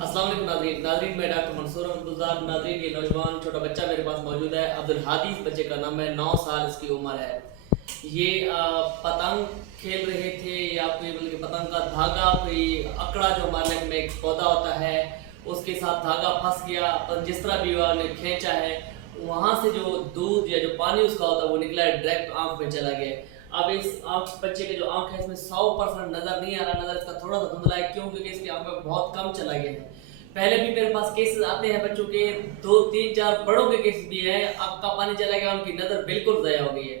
अस्सलाम वालेकुम नाज़रीन मैं डॉक्टर मंसूर अब्दुल्लाह। नाज़रीन ये नौजवान छोटा बच्चा मेरे पास मौजूद है। अब्दुल हादी इस बच्चे का नाम है, 9 साल इसकी उम्र है। ये पतंग खेल रहे थे या कोई बल्कि पतंग का धागा कोई अकड़ा जो हमारे लाइफ में एक पौधा होता है उसके साथ धागा फंस गया, पर जिस तरह भी ने खींचा है वहाँ से जो दूध या जो पानी उसका होता है वो निकला है, डायरेक्ट आँख में चला गया। अब इस आँख बच्चे के जो आँख है इसमें 100% नज़र नहीं आ रहा, नज़र इसका थोड़ा सा धुंधला है। क्यों? क्योंकि इसकी आँख में बहुत कम चला गया है। पहले भी मेरे पास केसेस आते हैं बच्चों के, 2 3 4 बड़ों के केस भी है, आँख का पानी चला गया, उनकी नज़र बिल्कुल ज़ाया हो गई है।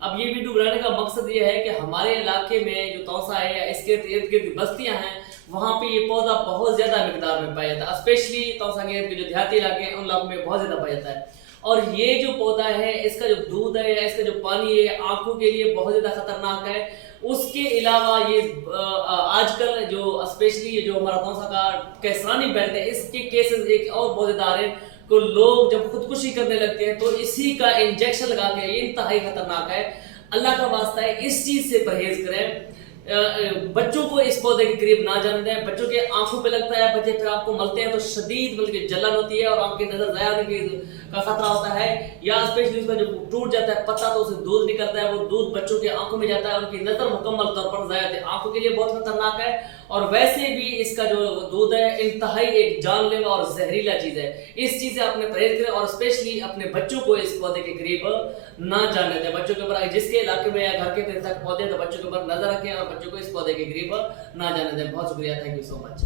अब ये वीडियो बनाने का मकसद ये है कि हमारे इलाके में जो तौसा है या इसके इर्द गिर्द बस्तियाँ हैं वहाँ पे ये पौधा बहुत ज़्यादा मिकदार में पाया जाता है। स्पेशली तौसा के जो देहाती इलाके हैं उन इलाकों में बहुत ज़्यादा पाया जाता है। और ये जो पौधा है इसका जो दूध है या इसका जो पानी है आंखों के लिए बहुत ज़्यादा खतरनाक है। उसके अलावा ये आजकल जो स्पेशली जो हमारा तौसा का कैसरानी बेल्ट है इसके केसेस एक और बहुत ज़्यादा आ रहे हैं। तो लोग जब खुदकुशी करने लगते हैं तो इसी का इंजेक्शन लगा के, ये इंतहाई खतरनाक है। अल्लाह का वास्ता है इस चीज़ से परहेज करें। बच्चों को इस पौधे के करीब ना जाने दें। बच्चों के आंखों पे लगता है, बच्चे फिर आपको मलते हैं तो शदीद बल्कि जलन होती है और आपकी नजर ज़ाया होने का खतरा होता है। या स्पेशली उसका जो टूट जाता है पत्ता तो उसे दूध निकलता है, वो दूध बच्चों की आंखों में जाता है, उनकी नजर मुकम्मल तौर पर ज़ाया होती है। आंखों के लिए बहुत खतरनाक है और वैसे भी इसका जो दूध है इंतहाई एक जानलेवा और जहरीला चीज़ है। इस चीज़ से आपने परहेज करें और स्पेशली अपने बच्चों को इस पौधे के करीब ना जाने दें। बच्चों के ऊपर जिसके इलाके में या घर के तक पौधे तो बच्चों के ऊपर नजर रखें और बच्चों को इस पौधे के करीब ना जाने दें। बहुत शुक्रिया, थैंक यू सो मच।